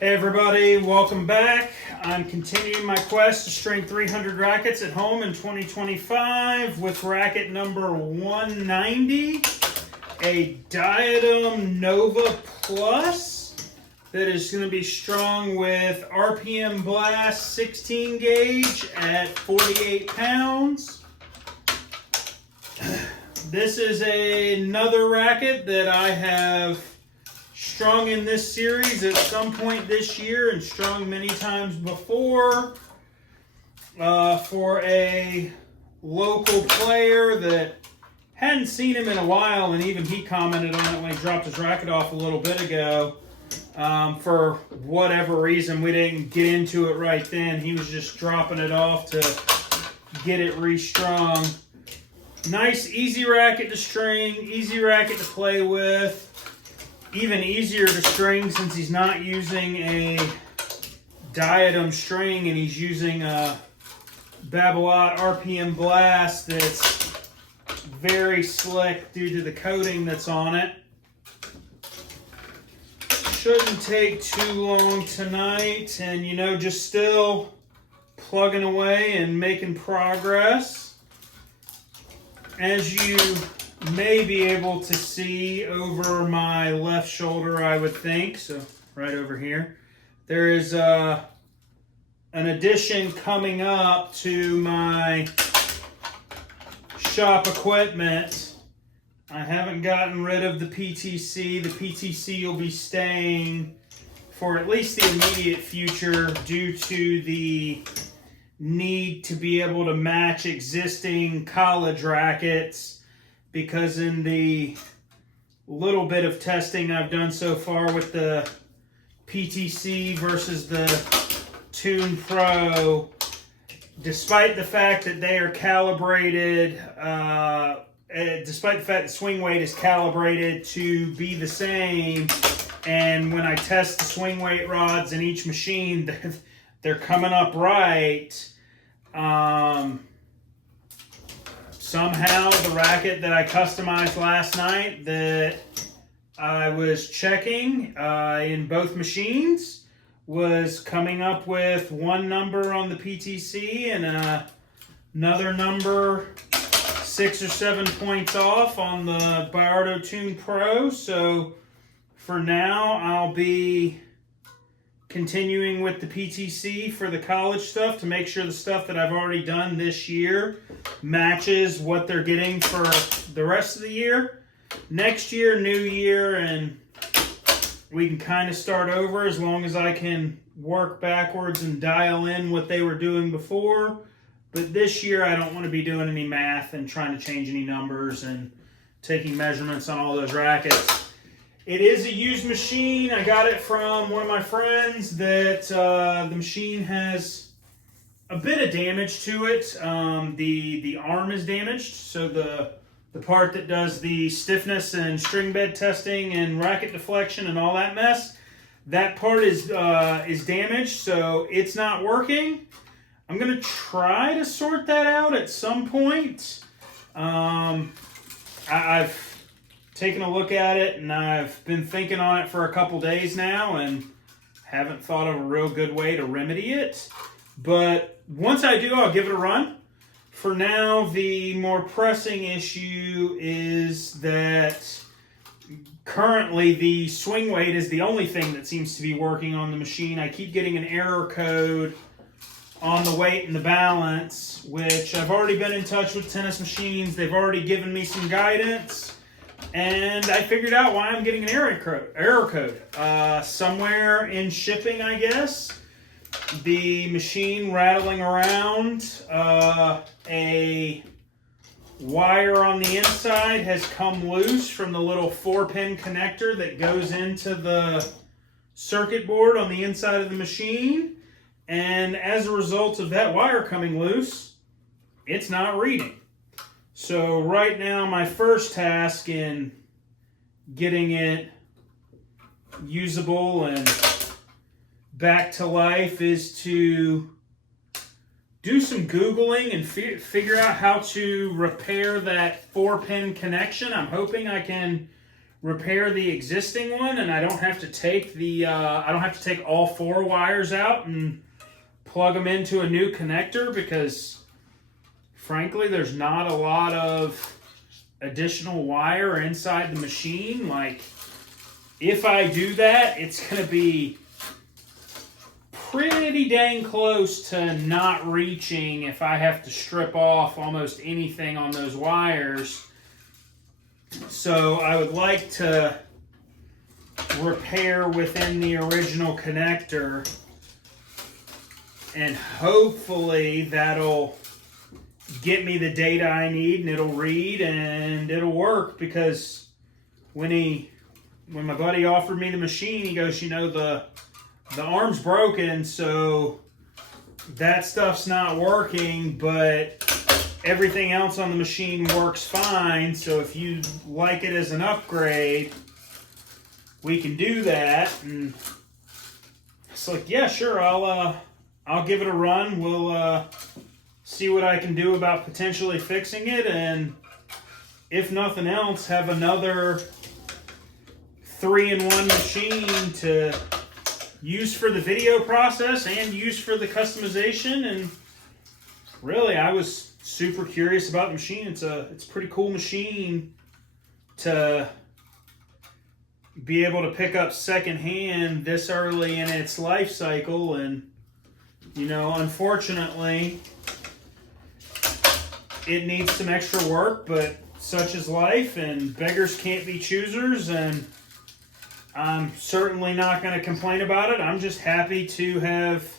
Hey everybody, welcome back. I'm continuing my quest to string 300 rackets at home in 2025 with racket number 190, a Diadem Nova Plus that is going to be strung with RPM Blast 16 gauge at 48 pounds. This is another racket that I have strung in this series at some point this year and strung many times before for a local player that hadn't seen him in a while, and even he commented on it when he dropped his racket off a little bit ago. For whatever reason, we didn't get into it right then. He was just dropping it off to get it restrung. Nice, easy racket to string, easy racket to play with. Even easier to string since he's not using a Diadem string and he's using a Babolat RPM Blast that's very slick due to the coating that's on it. Shouldn't take too long tonight, and just still plugging away and making progress. As you may be able to see over my left shoulder, I would think, so right over here, there is an addition coming up to my shop equipment. I haven't gotten rid of the PTC. The PTC will be staying for at least the immediate future due to the need to be able to match existing college rackets, because in the little bit of testing I've done so far with the PTC versus the Tune Pro, despite the fact that they are calibrated, despite the fact the swing weight is calibrated to be the same, and when I test the swing weight rods in each machine, they're coming up right. Somehow the racket that I customized last night that I was checking in both machines was coming up with one number on the PTC and another number 6 or 7 points off on the Baiardo Tune Pro. So for now, I'll be continuing with the PTC for the college stuff to make sure the stuff that I've already done this year matches what they're getting for the rest of the year. Next year, new year, and we can kind of start over as long as I can work backwards and dial in what they were doing before. But this year, I don't want to be doing any math and trying to change any numbers and taking measurements on all those rackets. It is a used machine. I got it from one of my friends that the machine has a bit of damage to it. The arm is damaged, so the part that does the stiffness and string bed testing and racket deflection and all that mess, that part is damaged, so it's not working. I'm going to try to sort that out at some point. I've taken a look at it, and I've been thinking on it for a couple days now and haven't thought of a real good way to remedy it. But once I do, I'll give it a run. For now, the more pressing issue is that currently the swing weight is the only thing that seems to be working on the machine. I keep getting an error code on the weight and the balance, which I've already been in touch with Tennis Machines. They've already given me some guidance. And I figured out why I'm getting an error code. Somewhere in shipping, I guess, the machine rattling around, a wire on the inside has come loose from the little 4-pin connector that goes into the circuit board on the inside of the machine. And as a result of that wire coming loose, it's not reading. So right now, my first task in getting it usable and back to life is to do some Googling and figure out how to repair that 4-pin connection. I'm hoping I can repair the existing one, and I don't have to take all 4 wires out and plug them into a new connector, because frankly there's not a lot of additional wire inside the machine. Like, if I do that, it's going to be pretty dang close to not reaching if I have to strip off almost anything on those wires. So I would like to repair within the original connector, and hopefully that'll get me the data I need, and it'll read and it'll work. Because when my buddy offered me the machine, he goes, the arm's broken, so that stuff's not working, but everything else on the machine works fine. So if you like it as an upgrade, we can do that. And it's like, yeah, sure, I'll give it a run. We'll see what I can do about potentially fixing it, and if nothing else, have another 3-in-1 machine to use for the video process and use for the customization. And really, I was super curious about the machine. It's a pretty cool machine to be able to pick up secondhand this early in its life cycle. And unfortunately, it needs some extra work, but such is life, and beggars can't be choosers, and I'm certainly not going to complain about it. I'm just happy to have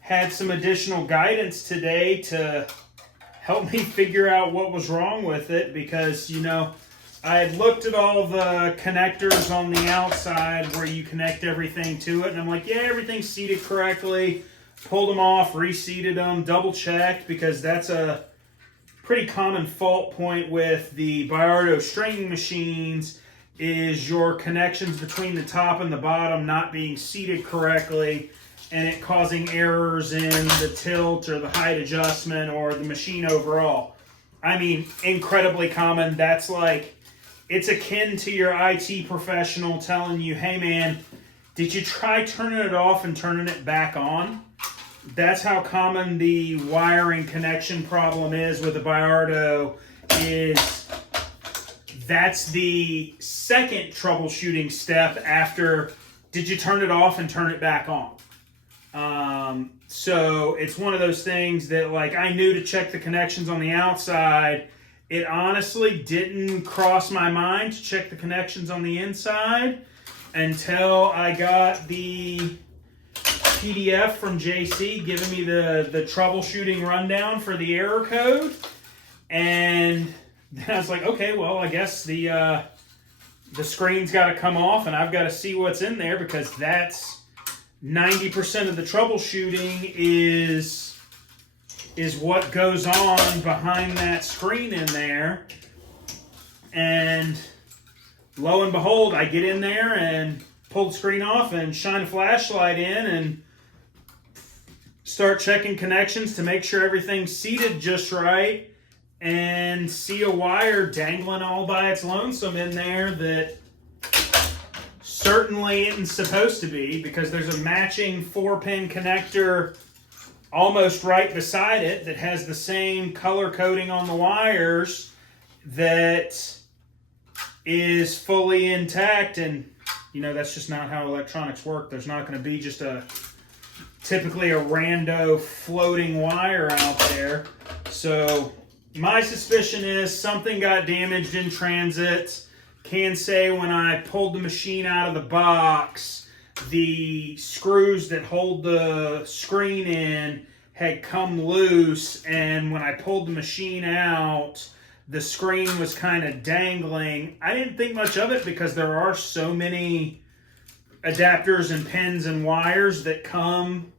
had some additional guidance today to help me figure out what was wrong with it, because, I had looked at all the connectors on the outside where you connect everything to it, and I'm like, yeah, everything's seated correctly. Pulled them off, reseated them, double-checked, because that's a pretty common fault point with the Baiardo stringing machines, is your connections between the top and the bottom not being seated correctly, and it causing errors in the tilt or the height adjustment or the machine overall. I mean, incredibly common. That's like, it's akin to your IT professional telling you, hey man, did you try turning it off and turning it back on? That's how common the wiring connection problem is with the Baiardo. That's the second troubleshooting step after, did you turn it off and turn it back on? So it's one of those things that, like, I knew to check the connections on the outside. It honestly didn't cross my mind to check the connections on the inside until I got the PDF from JC giving me the troubleshooting rundown for the error code. And then I was like, okay, well, I guess the screen's got to come off, and I've got to see what's in there, because that's 90% of the troubleshooting is what goes on behind that screen in there. And lo and behold, I get in there and pull the screen off and shine a flashlight in and start checking connections to make sure everything's seated just right, and see a wire dangling all by its lonesome in there that certainly isn't supposed to be, because there's a matching 4-pin connector almost right beside it that has the same color coding on the wires that is fully intact. And that's just not how electronics work. There's not going to be just typically a rando floating wire out there. So my suspicion is something got damaged in transit. Can say when I pulled the machine out of the box, the screws that hold the screen in had come loose, and when I pulled the machine out, the screen was kind of dangling. I didn't think much of it, because there are so many adapters and pins and wires that come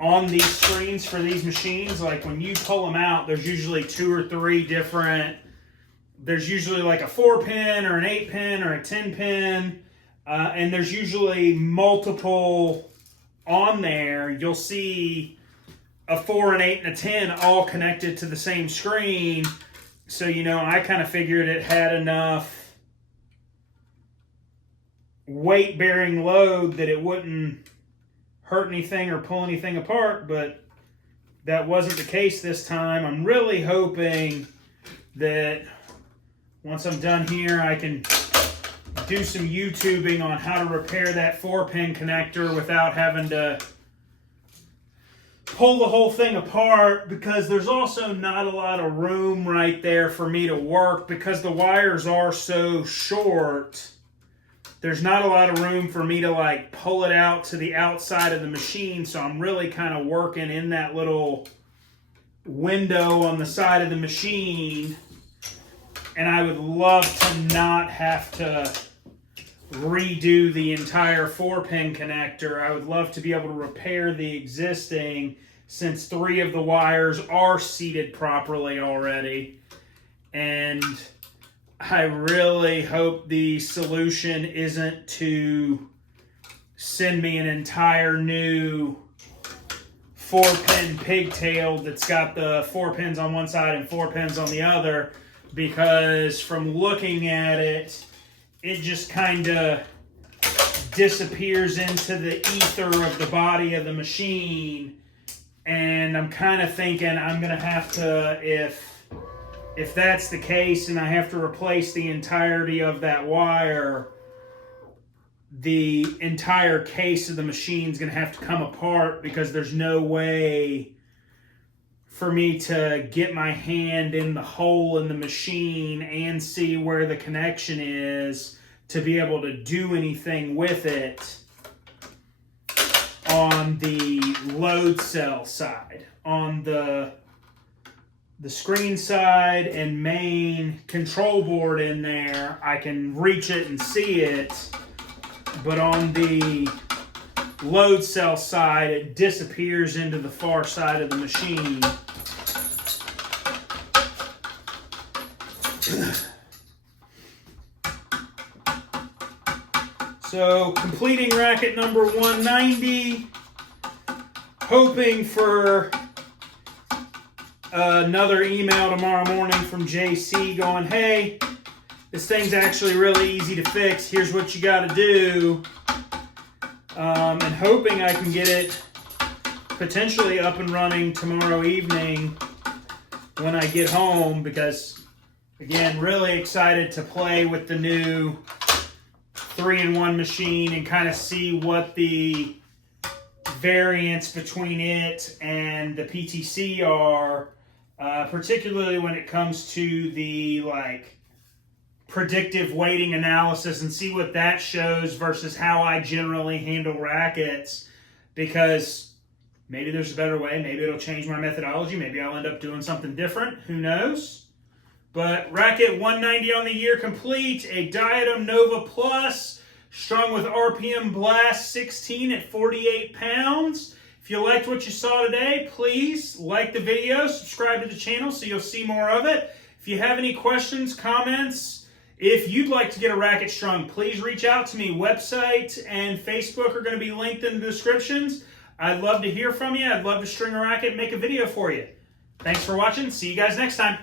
on these screens for these machines. Like, when you pull them out, there's usually 2 or 3 different, there's usually like a 4-pin or an 8-pin or a 10-pin, and there's usually multiple on there. You'll see a 4, an 8, and a 10 all connected to the same screen. So, I kind of figured it had enough weight-bearing load that it wouldn't hurt anything or pull anything apart, but that wasn't the case this time. I'm really hoping that once I'm done here, I can do some YouTubing on how to repair that 4-pin connector without having to pull the whole thing apart, because there's also not a lot of room right there for me to work because the wires are so short. There's not a lot of room for me to like pull it out to the outside of the machine, so I'm really kind of working in that little window on the side of the machine, and I would love to not have to redo the entire 4-pin connector. I would love to be able to repair the existing, since 3 of the wires are seated properly already. And I really hope the solution isn't to send me an entire new 4-pin pigtail that's got the 4 pins on one side and 4 pins on the other, because from looking at it, it just kind of disappears into the ether of the body of the machine. And I'm kind of thinking I'm going to have to, if that's the case and I have to replace the entirety of that wire, the entire case of the machine is going to have to come apart, because there's no way for me to get my hand in the hole in the machine and see where the connection is to be able to do anything with it on the load cell side. On the screen side and main control board in there, I can reach it and see it, but on the load cell side, it disappears into the far side of the machine. So, completing racket number 190, hoping for another email tomorrow morning from JC going, hey, this thing's actually really easy to fix, here's what you got to do, and hoping I can get it potentially up and running tomorrow evening when I get home, because again, really excited to play with the new 3-in-1 machine and kind of see what the variance between it and the PTC are, particularly when it comes to the like predictive weighting analysis, and see what that shows versus how I generally handle rackets, because maybe there's a better way, maybe it'll change my methodology, maybe I'll end up doing something different, who knows. But racket 190 on the year complete, a Diadem Nova Plus, strung with RPM Blast 16 at 48 pounds. If you liked what you saw today, please like the video, subscribe to the channel so you'll see more of it. If you have any questions, comments, if you'd like to get a racket strung, please reach out to me. Website and Facebook are going to be linked in the descriptions. I'd love to hear from you. I'd love to string a racket and make a video for you. Thanks for watching. See you guys next time.